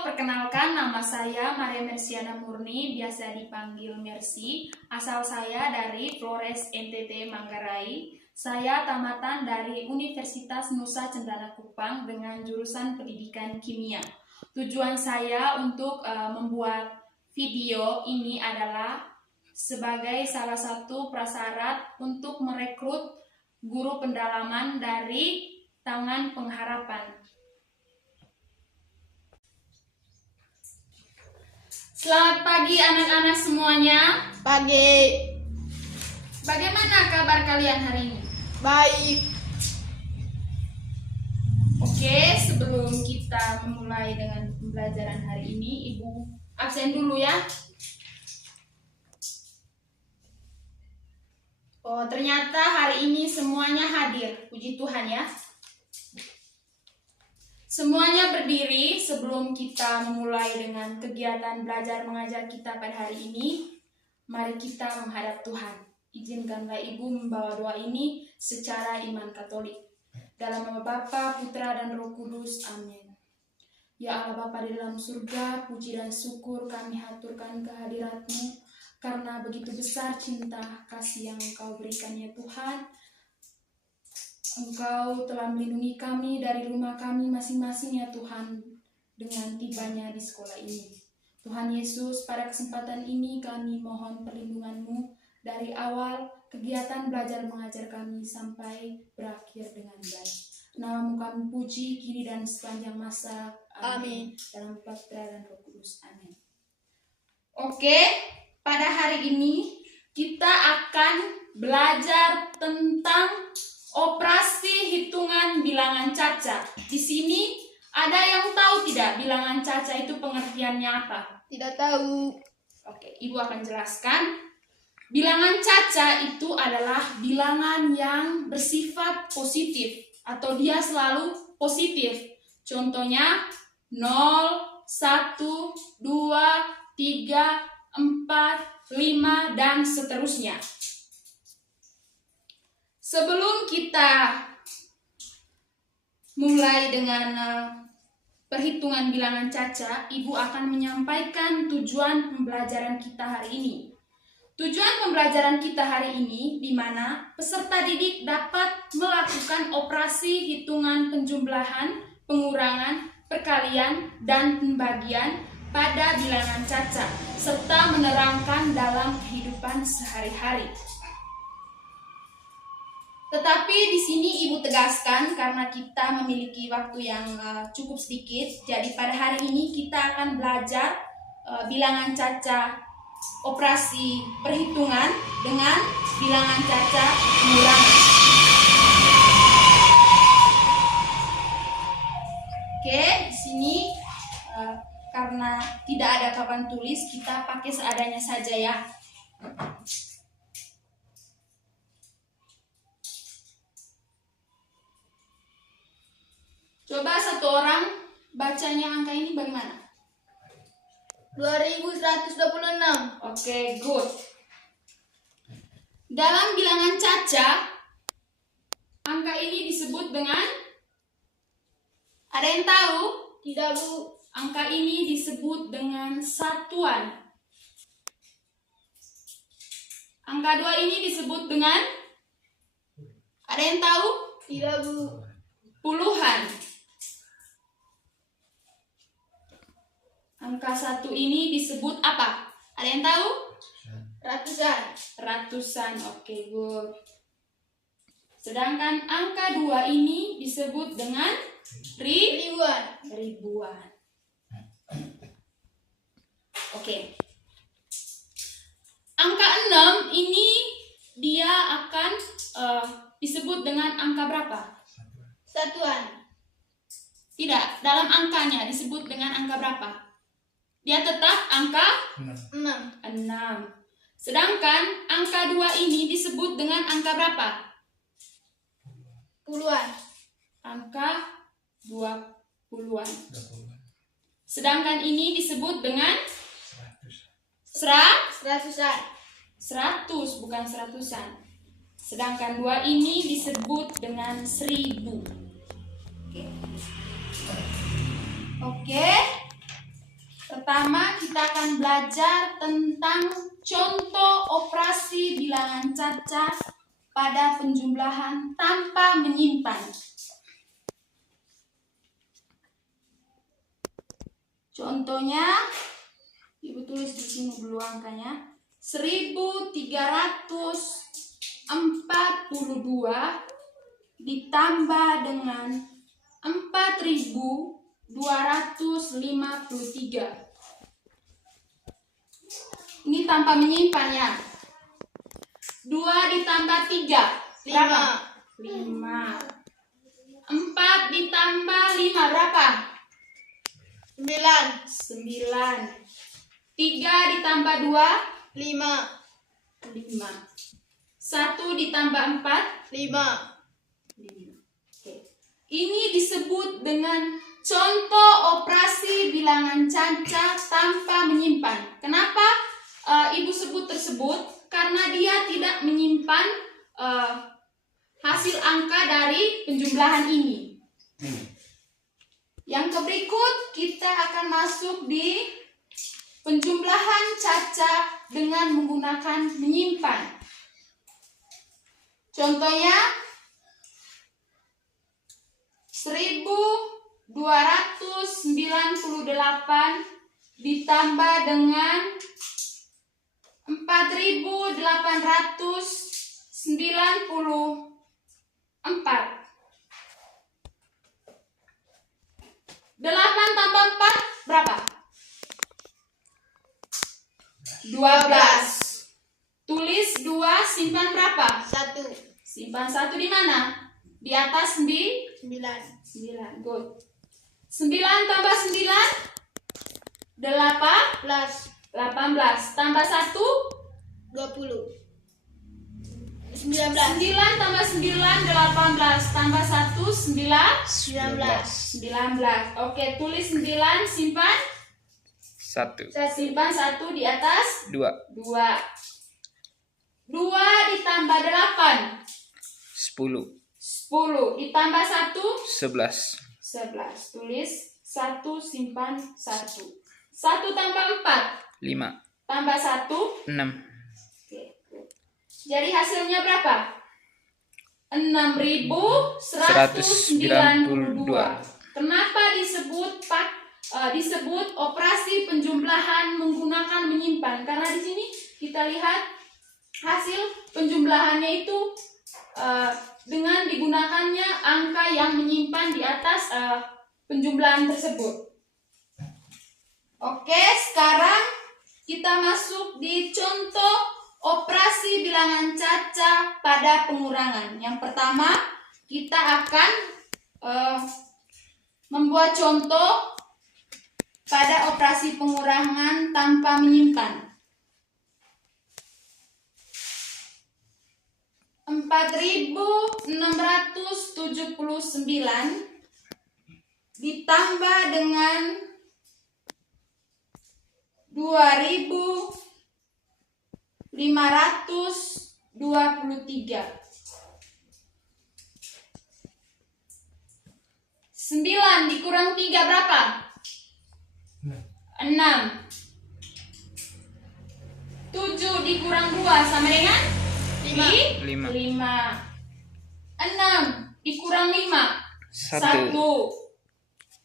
perkenalkan nama saya Maria Mersiana Murni, biasa dipanggil Mersi. Asal saya dari Flores NTT Manggarai. Saya tamatan dari Universitas Nusa Cendana Kupang dengan jurusan Pendidikan Kimia. Tujuan saya untuk membuat video ini adalah sebagai salah satu prasyarat untuk merekrut guru pendalaman dari Tangan Pengharapan. Selamat pagi anak-anak semuanya. Pagi. Bagaimana kabar kalian hari ini? Baik. Oke, sebelum kita memulai dengan pembelajaran hari ini, Ibu absen dulu ya. Oh, ternyata hari ini semuanya hadir. Puji Tuhan ya. Semuanya berdiri sebelum kita memulai dengan kegiatan belajar mengajar kita pada hari ini. Mari kita menghadap Tuhan. Izinkanlah Ibu membawa doa ini secara iman Katolik. Dalam nama Bapa, Putra, dan Roh Kudus. Amin. Ya Allah Bapa di dalam surga, puji dan syukur kami haturkan kehadirat-Mu, karena begitu besar cinta kasih yang Engkau berikan ya Tuhan. Engkau telah melindungi kami dari rumah kami masing-masing ya Tuhan, dengan tibanya di sekolah ini. Tuhan Yesus, pada kesempatan ini kami mohon perlindungan-Mu dari awal kegiatan belajar mengajar kami sampai berakhir dengan baik. Nama-Mu kami puji kini dan sepanjang masa. Amin. Dalam Putra dan Roh Kudus. Amin. Oke, pada hari ini kita akan belajar tentang operasi hitungan bilangan caca. Di sini ada yang tahu tidak bilangan caca itu pengertiannya apa? Tidak tahu. Oke, Ibu akan jelaskan. Bilangan caca itu adalah bilangan yang bersifat positif atau dia selalu positif. Contohnya 0, 1, 2, 3, 4, 5 dan seterusnya. Sebelum kita mulai dengan perhitungan bilangan caca, Ibu akan menyampaikan tujuan pembelajaran kita hari ini. Tujuan pembelajaran kita hari ini di mana peserta didik dapat melakukan operasi hitungan penjumlahan, pengurangan, perkalian, dan pembagian pada bilangan caca, serta menerangkan dalam kehidupan sehari-hari. Tetapi di sini Ibu tegaskan karena kita memiliki waktu yang cukup sedikit, jadi pada hari ini kita akan belajar bilangan caca operasi perhitungan dengan bilangan caca pengurangan. Oke, di sini karena tidak ada papan tulis, kita pakai seadanya saja ya. Coba satu orang bacanya angka ini bagaimana? 2126. Oke, good. Dalam bilangan caca, angka ini disebut dengan, ada yang tahu? Tidak, Bu. Angka ini disebut dengan satuan. Angka 2 ini disebut dengan, ada yang tahu? Tidak, Bu. Puluhan. Angka 1 ini disebut apa? Ada yang tahu? Ratusan. Ratusan. Oke, good. Sedangkan angka 2 ini disebut dengan Ribuan. ribuan. Oke. Angka 6 ini dia akan disebut dengan angka berapa? Satuan. Tidak, dalam angkanya disebut dengan angka berapa? Dia tetap angka 6. 6. Sedangkan angka 2 ini disebut dengan angka berapa? Puluhan. Angka 20-an. Sedangkan ini disebut dengan Ratusan. 100, bukan seratusan. Sedangkan 2 ini disebut dengan 1000. Oke. pertama kita akan belajar tentang contoh operasi bilangan caca pada penjumlahan tanpa menyimpan. Contohnya, Ibu tulis di sini dulu angkanya. 1342 ditambah dengan 4253. Ini tanpa menyimpan ya. 2 ditambah 3 berapa? 5. 4 ditambah 5 berapa? 9. 9. 3 ditambah 2 5. 5. 1 ditambah 4 5. 5. Oke. Ini disebut dengan contoh operasi bilangan caca tanpa menyimpan. Kenapa Ibu sebut tersebut? Karena dia tidak menyimpan hasil angka dari penjumlahan ini. Yang berikut kita akan masuk di penjumlahan caca dengan menggunakan menyimpan. Contohnya 1298 ditambah dengan 4894. 8 tambah 4 berapa? 12. Tulis 2, simpan berapa? 1. Simpan 1 di mana? Di atas 9. 9. Good. 9 tambah 9 18 tambah 1 20. 19. 9 tambah 9 18 tambah 1 9 19. Oke, tulis 9, simpan 1, simpan 1 di atas 2, 2 ditambah 8 10, 10 ditambah 1 11, 11. Tulis 1, simpan 1. 1 tambah 4 5, tambah 1 6, jadi hasilnya berapa? 6.192. Kenapa disebut operasi penjumlahan menggunakan menyimpan? Karena di sini kita lihat hasil penjumlahannya itu dengan digunakannya angka yang menyimpan di atas penjumlahan tersebut. Oke, sekarang kita masuk di contoh operasi bilangan caca pada pengurangan. Yang pertama, kita akan membuat contoh pada operasi pengurangan tanpa menyimpan. 4.679 ditambah dengan 2.523. 9 dikurang 3 berapa? 6. 7 dikurang 2 sama dengan 5, 5. 6 dikurang 5 1,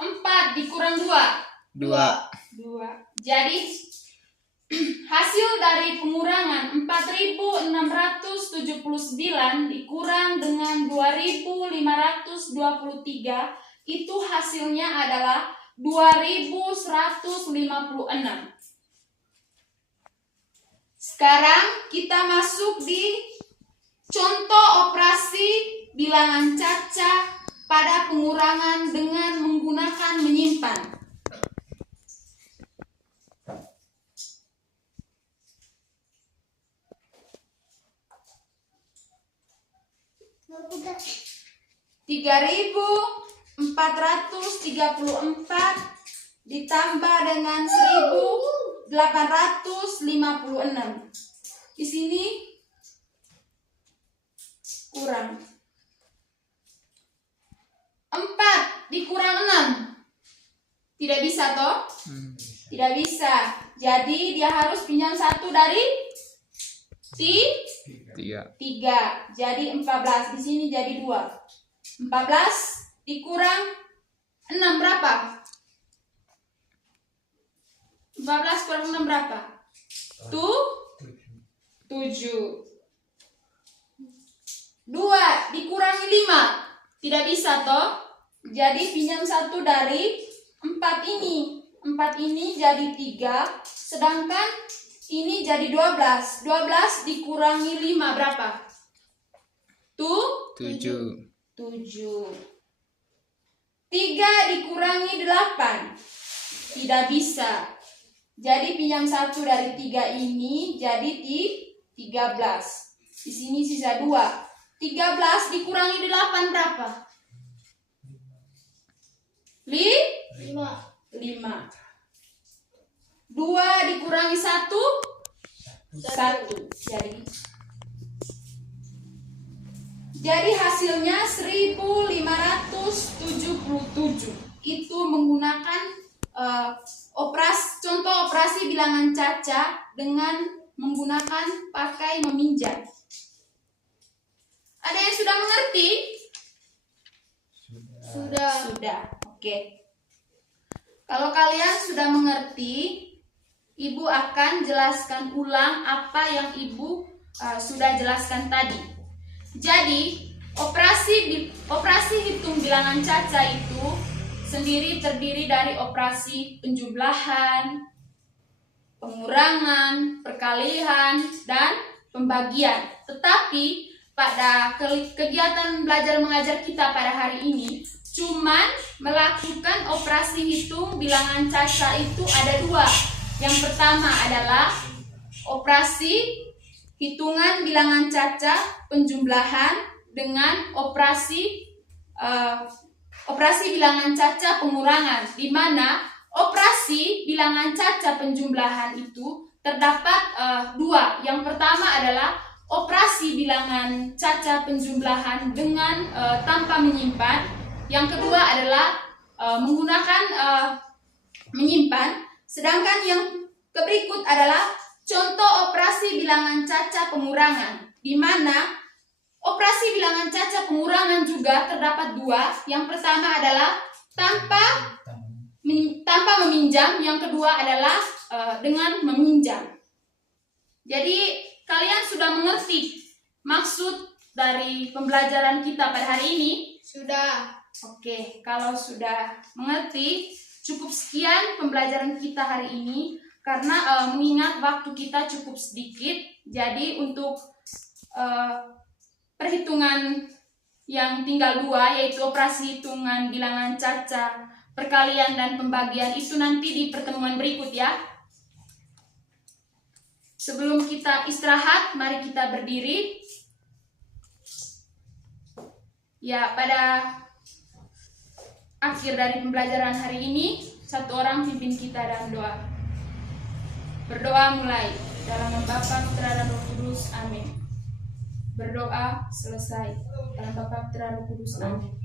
4 dikurang 2 2, 2. Jadi hasil dari pengurangan 4.679 dikurang dengan 2.523 itu hasilnya adalah 2.156. Sekarang kita masuk di contoh operasi bilangan caca pada pengurangan dengan menggunakan menyimpan. Udah. 3.434 ditambah dengan 1.856. Di sini kurang 4 dikurang 6 tidak bisa toh? Tidak bisa. Jadi dia harus pinjam 1 dari 3. 3. Jadi 14. Di sini jadi 2. 14 dikurang 6 berapa? 14 kurang 6 berapa? 7. 2 dikurangi 5. Tidak bisa toh. Jadi pinjam 1 dari 4 ini. 4 ini jadi 3. Sedangkan ini jadi 12. 12 dikurangi 5 berapa? 7. 7. 3 dikurangi 8. Tidak bisa. Jadi pinjam 1 dari 3 ini jadi 13. Di sini sisa 2. 13 dikurangi 8 berapa? 5. 5. 2 dikurangi 1 1. Jadi hasilnya 1577. Itu menggunakan contoh operasi bilangan caca dengan menggunakan pakai meminjam. Ada yang sudah mengerti? Sudah. Oke. Kalau kalian sudah mengerti, Ibu akan jelaskan ulang apa yang Ibu sudah jelaskan tadi. Jadi, operasi hitung bilangan caca itu sendiri terdiri dari operasi penjumlahan, pengurangan, perkalian, dan pembagian. Tetapi pada kegiatan belajar mengajar kita pada hari ini cuman melakukan operasi hitung bilangan caca itu ada 2. Yang pertama adalah operasi hitungan bilangan caca penjumlahan dengan operasi bilangan caca pengurangan, di mana operasi bilangan caca penjumlahan itu terdapat 2. Yang pertama adalah operasi bilangan caca penjumlahan dengan tanpa menyimpan. Yang kedua adalah menggunakan menyimpan. Sedangkan yang berikut adalah contoh operasi bilangan caca pengurangan, di mana operasi bilangan caca pengurangan juga terdapat 2. Yang pertama adalah tanpa meminjam, yang kedua adalah dengan meminjam. Jadi kalian sudah mengerti maksud dari pembelajaran kita pada hari ini? Sudah. Oke, kalau sudah mengerti, cukup sekian pembelajaran kita hari ini. Karena mengingat waktu kita cukup sedikit, jadi untuk perhitungan yang tinggal 2, yaitu operasi hitungan bilangan caca, perkalian, dan pembagian, itu nanti di pertemuan berikut ya. Sebelum kita istirahat, mari kita berdiri. Ya, pada akhir dari pembelajaran hari ini, satu orang pimpin kita dalam doa. Berdoa mulai. Dalam nama Bapa, Putra, dan Roh Kudus. Amin. Berdoa selesai. Dalam Bapa, Putra, Roh Kudus. Amin.